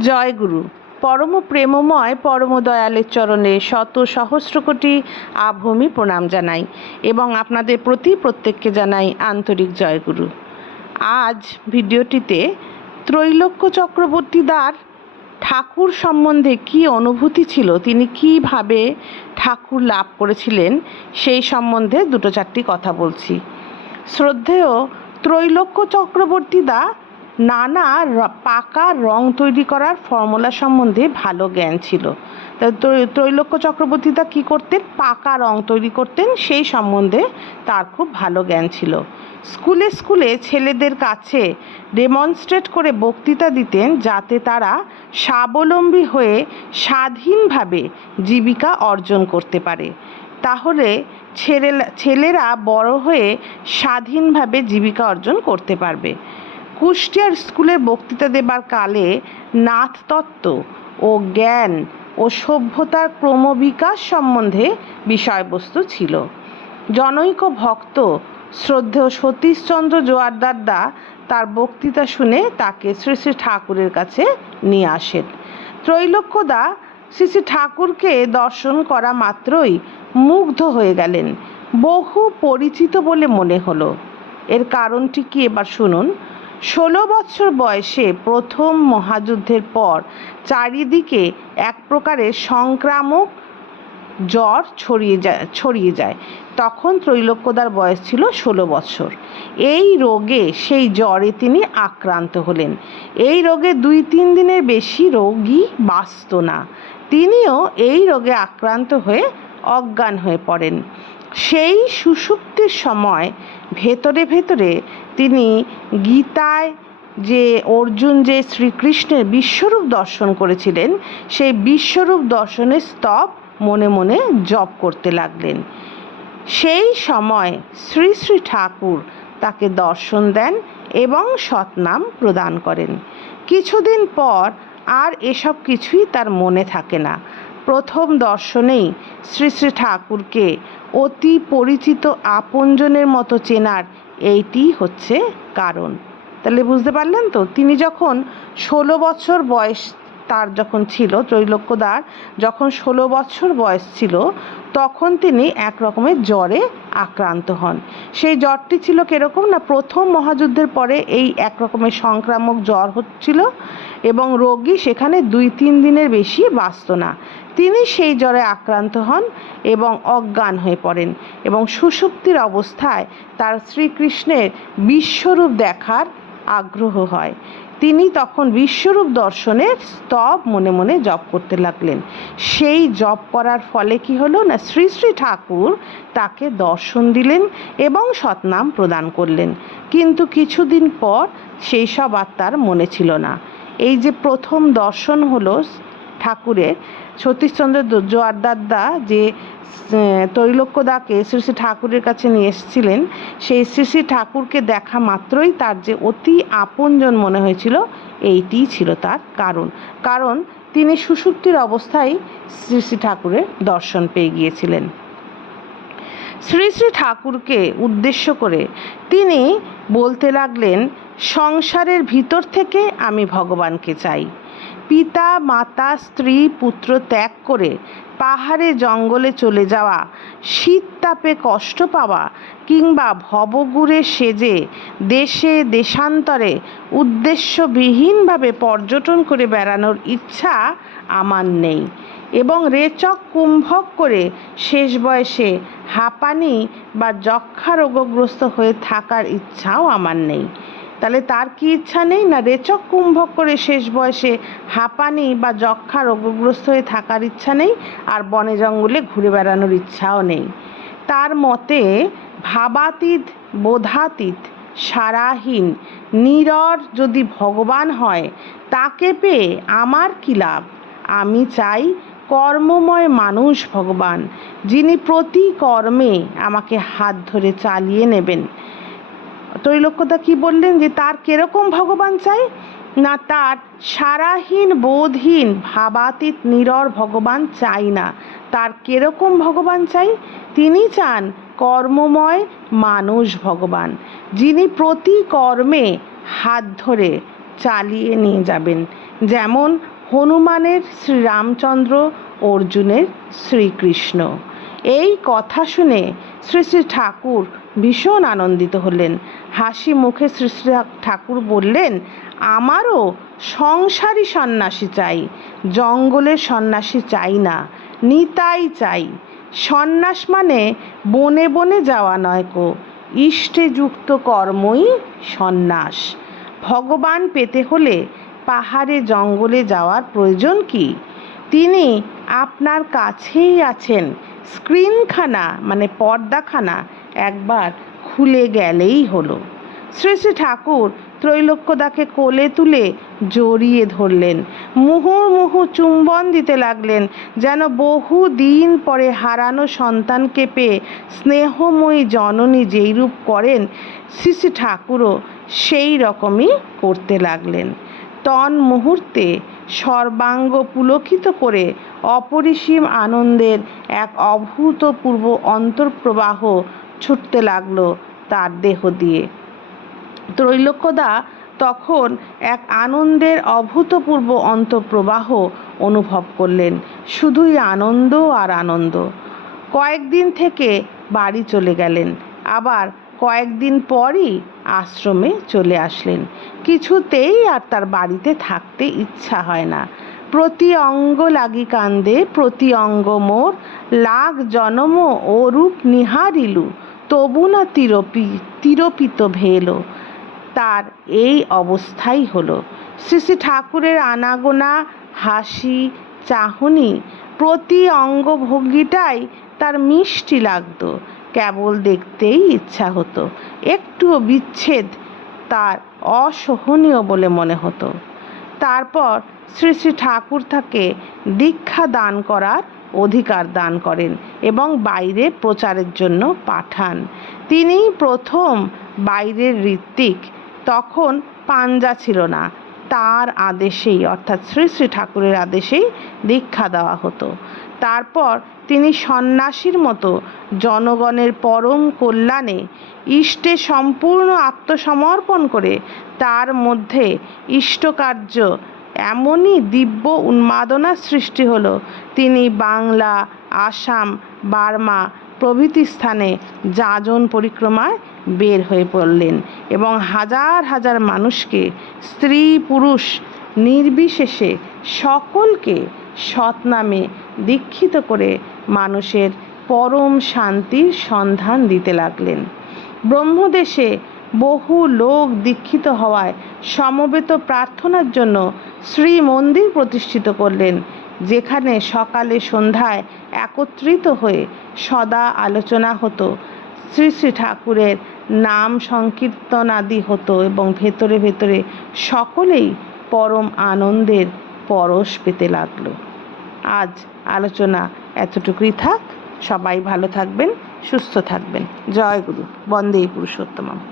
জয় গুরু পরম প্রেমময় পরম দয়ালের চরণে শত সহস্র কোটি আভূমি প্রণাম জানাই এবং আপনাদের প্রতি প্রত্যেককে জানাই আন্তরিক জয়গুরু। আজ ভিডিওটিতে ত্রৈলোক্য চক্রবর্তী দ্বার ঠাকুর সম্বন্ধে কি অনুভূতি ছিল, তিনি কীভাবে ঠাকুর লাভ করেছিলেন, সেই সম্বন্ধে দুটো চারটি কথা বলছি। শ্রদ্ধেয় ত্রৈলোক্য চক্রবর্তী দা নানা পাকা রং তৈরি করার ফর্মুলা সম্বন্ধে ভালো জ্ঞান ছিল। তা ত্রৈ- ত্রৈলোক্য চক্রবর্তীদা কী করতেন? পাকা রং তৈরি করতেন, সেই সম্বন্ধে তার খুব ভালো জ্ঞান ছিল। স্কুলে স্কুলে ছেলেদের কাছে ডেমনস্ট্রেট করে বক্তৃতা দিতেন যাতে তারা স্বাবলম্বী হয়ে স্বাধীনভাবে জীবিকা অর্জন করতে পারে। তাহলে ছেলেরা বড় হয়ে স্বাধীনভাবে জীবিকা অর্জন করতে পারবে। কুষ্টিয়ার স্কুলের বক্তৃতা দেবার কালে নাথতত্ত্ব ও জ্ঞান ও সভ্যতার ক্রমবিকাশ সম্বন্ধে বিষয়বস্তু ছিল। জনৈক ভক্ত শ্রদ্ধেয় সতীশচন্দ্র জোয়ারদারদা তার বক্তৃতা শুনে তাকে শ্রী শ্রী ঠাকুরের কাছে নিয়ে আসেন। ত্রৈলোক্যদা শ্রী শ্রী ঠাকুরকে দর্শন করা মাত্রই মুগ্ধ হয়ে গেলেন। বহু পরিচিত বলে মনে হলো। এর কারণটি কি এবার শুনুন। ষোলো বছর বয়সে প্রথম মহাযুদ্ধের পর চারিদিকে এক প্রকারের সংক্রামক জ্বর ছড়িয়ে যায় ছড়িয়ে যায়। তখন ত্রৈলোক্যদার বয়স ছিল ষোলো বছর। এই রোগে সেই জ্বরে তিনি আক্রান্ত হলেন। এই রোগে দুই তিন দিনের বেশি রোগী বাঁচত না। তিনিও এই রোগে আক্রান্ত হয়ে অজ্ঞান হয়ে পড়েন। সেই সুষুপ্তির সময় ভেতরে ভেতরে তিনি গীতায় যে অর্জুন যে শ্রীকৃষ্ণের বিশ্বরূপ দর্শন করেছিলেন, সেই বিশ্বরূপ দর্শনের স্তব মনে মনে জপ করতে লাগলেন। সেই সময় শ্রী শ্রী ঠাকুর তাকে দর্শন দেন এবং সৎনাম প্রদান করেন। কিছুদিন পর আর এসব কিছুই তার মনে থাকে না। প্রথম দর্শনেই শ্রী শ্রী ঠাকুরকে অতি পরিচিত আপনজনের মতো চেনার এইটি হচ্ছে কারণ। তাহলে বুঝতে পারলেন তো? তিনি যখন ষোলো বছর বয়স তার যখন ছিল ত্রৈলোক্যদার, যখন ষোলো বছর বয়স ছিল, তখন তিনি এক রকমের জ্বরে আক্রান্ত হন। সেই জ্বরটি ছিল কীরকম না, প্রথম মহাযুদ্ধের পরে এই এক রকমের সংক্রামক জ্বর হচ্ছিল এবং রোগী সেখানে দুই তিন দিনের বেশি বাঁচত না। তিনি সেই জ্বরে আক্রান্ত হন এবং অজ্ঞান হয়ে পড়েন এবং সুষুপ্তির অবস্থায় তার শ্রীকৃষ্ণের বিশ্বরূপ দেখার আগ্রহ হয়। তিনি তখন বিশ্বরূপ দর্শনের স্তব মনে মনে জপ করতে লাগলেন। সেই জপ করার ফলে কি হলো না, শ্রী শ্রী ঠাকুর তাকে দর্শন দিলেন এবং সৎনাম প্রদান করলেন। কিন্তু কিছুদিন পর সেই সব আর তার মনে ছিল না। এই যে প্রথম দর্শন হলো ঠাকুরের সতীশচন্দ্র জোয়ারদারদা যে আহ, ত্রৈলোক্যদাকে শ্রী শ্রী ঠাকুরের কাছে নিয়ে এসেছিলেন সেই শ্রী শ্রী ঠাকুরকে দেখা মাত্রই তার যে অতি আপনজন মনে হয়েছিল এইটিই ছিল তার কারণ। কারণ তিনি সুষুপ্তির অবস্থায় শ্রী শ্রী ঠাকুরের দর্শন পেয়ে গিয়েছিলেন। শ্রী শ্রী ঠাকুরকে উদ্দেশ্য করে তিনি বলতে লাগলেন সংসারের ভিতর থেকে আমি ভগবানকে চাই। পিতা, মাতা, স্ত্রী, পুত্র ত্যাগ করে পাহাড়ে, জঙ্গলে চলে যাওয়া, শীত তাপে কষ্ট পাওয়া কিংবা ভবগুড়ে সেজে দেশে, দেশান্তরে উদ্দেশ্যবিহীনভাবে পর্যটন করে বেড়ানোর ইচ্ছা আমার নেই এবং রেচক কুম্ভক করে শেষ বয়সে হাঁপানি বা যক্ষা রোগগ্রস্ত হয়ে থাকার ইচ্ছাও আমার নেই। তাহলে তার কি ইচ্ছা নেই? না রেচক কুম্ভক করে শেষ বয়সে হাঁপানি বা যক্ষা রোগগ্রস্ত হয়ে থাকার ইচ্ছা নেই আর বনে জঙ্গলে ঘুরে বেড়ানোর ইচ্ছাও নেই। তার মতে ভাবাতীত, বোধাতীত, সারাহীন, নিরর যদি ভগবান হয়, তাকে পেয়ে আমার কী লাভ? আমি চাই কর্মময় মানুষ ভগবান, যিনি প্রতি কর্মে আমাকে হাত ধরে চালিয়ে নেবেন। ত্রৈলোক্যদা কি বললেন যে তার কীরকম ভগবান চাই? না, তার সারাহীন, বোধহীন, ভাবাতীত, নিরর ভগবান চাই না। তার কীরকম ভগবান চাই? তিনি চান কর্মময় মানুষ ভগবান, যিনি প্রতি কর্মে হাত ধরে চালিয়ে নিয়ে যাবেন, যেমন হনুমানের শ্রীরামচন্দ্র, অর্জুনের শ্রীকৃষ্ণ। এই কথা শুনে শ্রী শ্রী ঠাকুর ভীষণ আনন্দিত হলেন। হাসি মুখে শ্রী ঠাকুর বললেন, আমারও সংসারী সন্ন্যাসী চাই, জঙ্গলের সন্ন্যাসী চাই না, নিতাই চাই। সন্ন্যাস মানে বনে বনে যাওয়া নয় কো, ইষ্টে যুক্ত কর্মই সন্ন্যাস। ভগবান পেতে হলে পাহাড়ে জঙ্গলে যাওয়ার প্রয়োজন কি? তিনি আপনার কাছেই আছেন, স্ক্রিনখানা মানে পর্দাখানা একবার খুলে গেলেই হলো। শ্রী শ্রী ঠাকুর ত্রৈলোক্যদাকে কোলে তুলে জড়িয়ে ধরলেন। মুহুর্মুহু চুম্বন দিতে লাগলেন, যেন বহু দিন পরে হারানো সন্তানকে পেয়ে স্নেহময়ী জননী যেই রূপ করেন, শ্রী শ্রী ঠাকুরও সেই রকমই করতে লাগলেন। তন মুহূর্তে সর্বাঙ্গ পুলকিত করে অপরিসীম আনন্দের এক অভূতপূর্ব অন্তর্প্রবাহ ছুটতে লাগল তার দেহ দিয়ে। ত্রৈলোক্যদা তখন এক আনন্দের অভূতপূর্ব অন্তঃপ্রবাহ অনুভব করলেন, শুধুই আনন্দ আর আনন্দ। কয়েকদিন থেকে বাড়ি চলে গেলেন, আবার কয়েকদিন পরই আশ্রমে চলে আসলেন। কিছুতেই আর তার বাড়িতে থাকতে ইচ্ছা হয় না। প্রতি অঙ্গ লাগি কান্দে, প্রতি অঙ্গ মোর, লাগ জনম ও রূপ নিহারিলু। তবু না তিরপি, তিরপিত ভেলো। তার এই অবস্থাই হলো। শ্রী শ্রী ঠাকুরের আনাগোনা, হাসি, চাহনি প্রতি অঙ্গভঙ্গিটাই তার মিষ্টি লাগতো। কেবল দেখতেই ইচ্ছা হতো। একটুও বিচ্ছেদ তার অসহনীয় বলে মনে হতো। তারপর শ্রী শ্রী ঠাকুর তাকে দীক্ষা দান করার অধিকার দান করেন এবং বাইরে প্রচারের জন্য পাঠান। তিনি প্রথম বাইরের ঋত্বিক, তখন পাঞ্জা ছিল না। তার আদেশেই, অর্থাৎ শ্রী শ্রী ঠাকুরের আদেশেই দীক্ষা দেওয়া হতো। তারপর তিনি সন্ন্যাসীর মতো জনগণের পরম কল্যাণে ইষ্টে সম্পূর্ণ আত্মসমর্পণ করে তার মধ্যে ইষ্টকার্য এমনই দিব্য উন্মাদনার সৃষ্টি হলো। তিনি বাংলা, আসাম, বার্মা প্রভৃতি স্থানে যাজন পরিক্রমায় বের হয়ে পড়লেন এবং হাজার হাজার মানুষকে, স্ত্রী, পুরুষ, নির্বিশেষে সকলকে সৎনামে দীক্ষিত করে মানুষের পরম শান্তির সন্ধান দিতে লাগলেন। ব্রহ্মদেশে বহু লোক দীক্ষিত হওয়ায় সমবেত প্রার্থনার জন্য শ্রী মন্দির প্রতিষ্ঠিত করলেন, যেখানে সকালে সন্ধ্যায় একত্রিত হয়ে সদা আলোচনা হতো। শ্রী শ্রী ঠাকুরের নাম সংকীর্তন আদি হতো এবং ভেতরে ভেতরে সকলেই পরম আনন্দের পরশ পেতে লাগল। আজ আলোচনা এতটুকুই থাক। সবাই ভালো থাকবেন, সুস্থ থাকবেন। জয় গুরু। বন্দে পুরুষোত্তমম।